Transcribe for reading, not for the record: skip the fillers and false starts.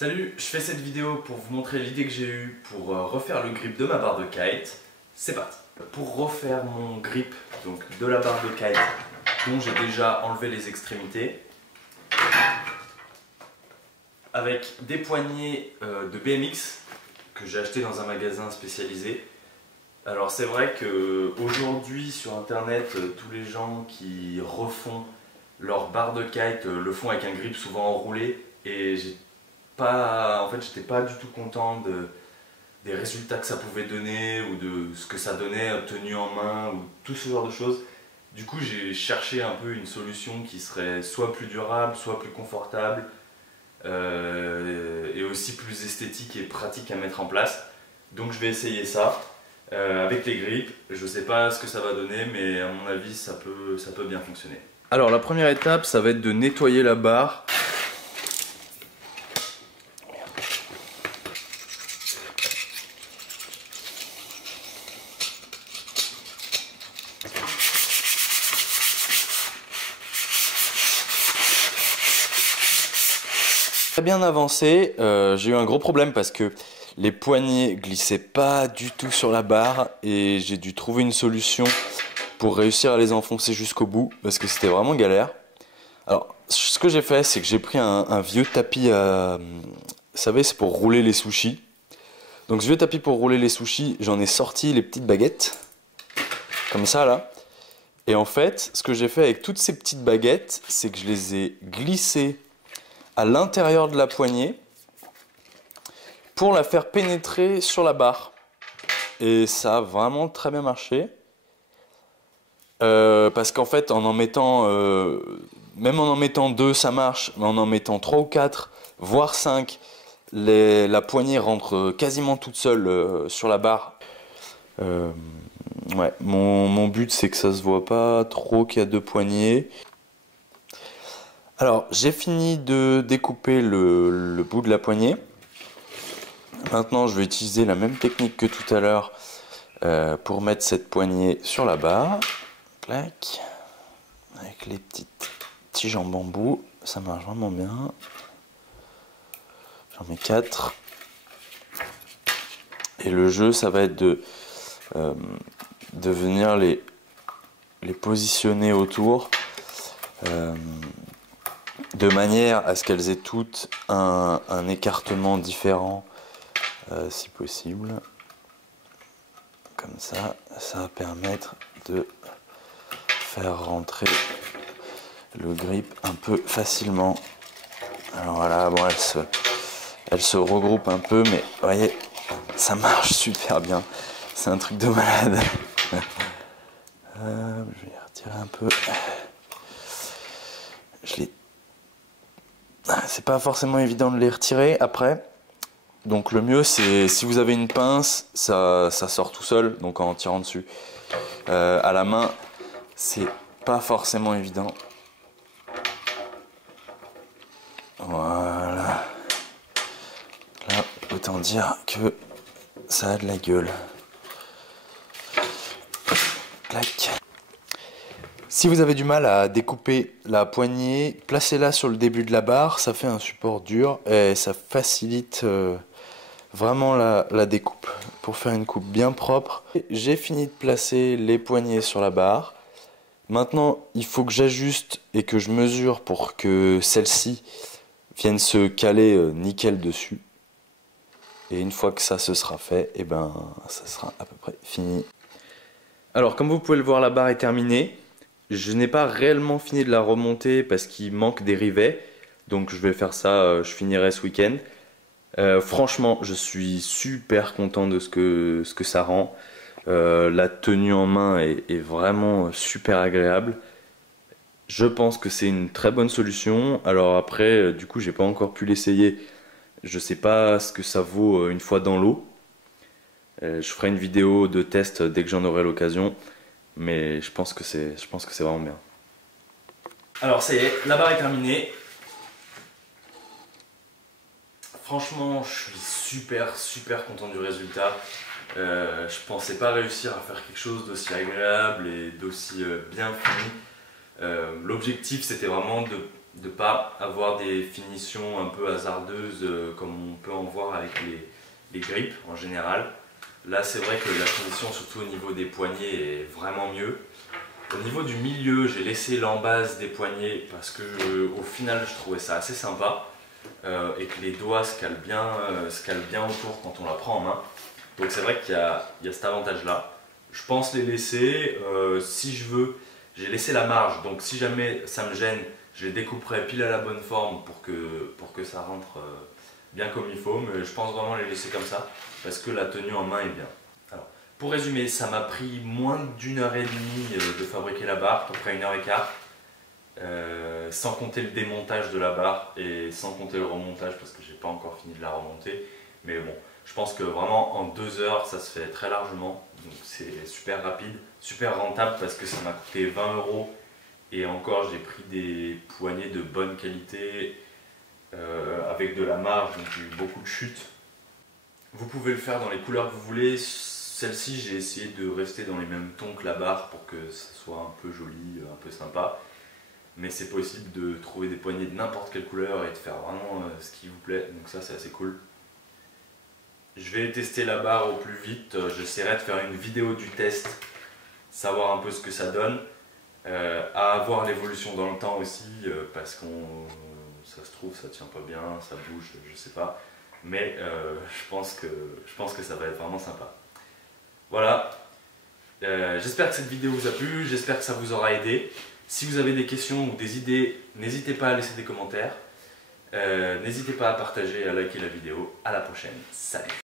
Salut, je fais cette vidéo pour vous montrer l'idée que j'ai eue pour refaire le grip de ma barre de kite. C'est parti. Pour refaire mon grip donc de la barre de kite dont j'ai déjà enlevé les extrémités, avec des poignées de BMX que j'ai acheté dans un magasin spécialisé. Alors c'est vrai que aujourd'hui sur internet, tous les gens qui refont leur barre de kite le font avec un grip souvent enroulé, et j'étais pas du tout content des résultats que ça pouvait donner ou de ce que ça donnait tenu en main ou tout ce genre de choses. Du coup j'ai cherché un peu une solution qui serait soit plus durable, soit plus confortable et aussi plus esthétique et pratique à mettre en place. Donc je vais essayer ça avec les grips. Je sais pas ce que ça va donner, mais à mon avis ça peut bien fonctionner. Alors la première étape, ça va être de nettoyer la barre. Très bien avancé, j'ai eu un gros problème parce que les poignées glissaient pas du tout sur la barre et j'ai dû trouver une solution pour réussir à les enfoncer jusqu'au bout parce que c'était vraiment galère. Alors ce que j'ai fait, c'est que j'ai pris un vieux tapis à... Vous savez, c'est pour rouler les sushis. Donc ce vieux tapis pour rouler les sushis, j'en ai sorti les petites baguettes, comme ça là. Et en fait, ce que j'ai fait avec toutes ces petites baguettes, c'est que je les ai glissées à l'intérieur de la poignée pour la faire pénétrer sur la barre. Et ça a vraiment très bien marché. Parce qu'en fait, même en mettant 2, ça marche, mais en mettant 3 ou 4, voire 5, la poignée rentre quasiment toute seule sur la barre. Ouais, mon but, c'est que ça se voit pas trop qu'il y a 2 poignées. Alors, j'ai fini de découper le bout de la poignée. Maintenant, je vais utiliser la même technique que tout à l'heure pour mettre cette poignée sur la barre. Clac. Avec les petits jambes en bambou, ça marche vraiment bien. J'en mets 4. Et le jeu, ça va être de venir les positionner autour de manière à ce qu'elles aient toutes un écartement différent si possible. Comme ça, ça va permettre de faire rentrer le grip un peu facilement. Alors voilà, bon, elle se regroupe un peu, mais vous voyez, ça marche super bien. C'est un truc de malade. Je vais retirer un peu. C'est pas forcément évident de les retirer après. Donc le mieux, c'est si vous avez une pince, ça sort tout seul, donc en tirant dessus. À la main, c'est pas forcément évident. Voilà. Là, autant dire que ça a de la gueule. Clac. Si vous avez du mal à découper la poignée, placez-la sur le début de la barre, ça fait un support dur et ça facilite vraiment la découpe. Pour faire une coupe bien propre, j'ai fini de placer les poignées sur la barre. Maintenant, il faut que j'ajuste et que je mesure pour que celle-ci vienne se caler nickel dessus. Et une fois que ça se sera fait, et ben, ça sera à peu près fini. Alors, comme vous pouvez le voir, la barre est terminée. Je n'ai pas réellement fini de la remonter parce qu'il manque des rivets. Donc je vais faire ça, je finirai ce week-end. Franchement, je suis super content de ce que ça rend. La tenue en main est vraiment super agréable. Je pense que c'est une très bonne solution. Alors après, du coup, j'ai pas encore pu l'essayer. Je sais pas ce que ça vaut une fois dans l'eau. Je ferai une vidéo de test dès que j'en aurai l'occasion. Mais je pense que c'est vraiment bien. Alors ça y est, la barre est terminée. Franchement, je suis super content du résultat. Je pensais pas réussir à faire quelque chose d'aussi agréable et d'aussi bien fini. L'objectif, c'était vraiment de ne pas avoir des finitions un peu hasardeuses comme on peut en voir avec les grippes en général. Là c'est vrai que la finition, surtout au niveau des poignets, est vraiment mieux. Au niveau du milieu, j'ai laissé l'embase des poignets parce que au final je trouvais ça assez sympa et que les doigts se calent bien autour quand on la prend en main. Donc c'est vrai qu'il y a cet avantage là. Je pense les laisser, si je veux, j'ai laissé la marge, donc si jamais ça me gêne, je les découperai pile à la bonne forme pour que ça rentre bien comme il faut, mais je pense vraiment les laisser comme ça parce que la tenue en main est bien. Alors, pour résumer, ça m'a pris moins d'1 heure et demie de fabriquer la barre, à peu près 1 heure et quart, sans compter le démontage de la barre et sans compter le remontage parce que j'ai pas encore fini de la remonter. Mais bon, je pense que vraiment en 2 heures ça se fait très largement, donc c'est super rapide, super rentable parce que ça m'a coûté 20 € et encore j'ai pris des poignées de bonne qualité avec de la marge, donc j'ai eu beaucoup de chutes. Vous pouvez le faire dans les couleurs que vous voulez. Celle-ci, j'ai essayé de rester dans les mêmes tons que la barre pour que ça soit un peu joli, un peu sympa. Mais c'est possible de trouver des poignées de n'importe quelle couleur et de faire vraiment ce qui vous plaît, donc ça c'est assez cool. Je vais tester la barre au plus vite, j'essaierai de faire une vidéo du test, savoir un peu ce que ça donne, à voir l'évolution dans le temps aussi, parce que ça se trouve ça tient pas bien, ça bouge, je sais pas, mais je pense que ça va être vraiment sympa. Voilà, j'espère que cette vidéo vous a plu, j'espère que ça vous aura aidé. Si vous avez des questions ou des idées, n'hésitez pas à laisser des commentaires. N'hésitez pas à partager et à liker la vidéo. À la prochaine. Salut!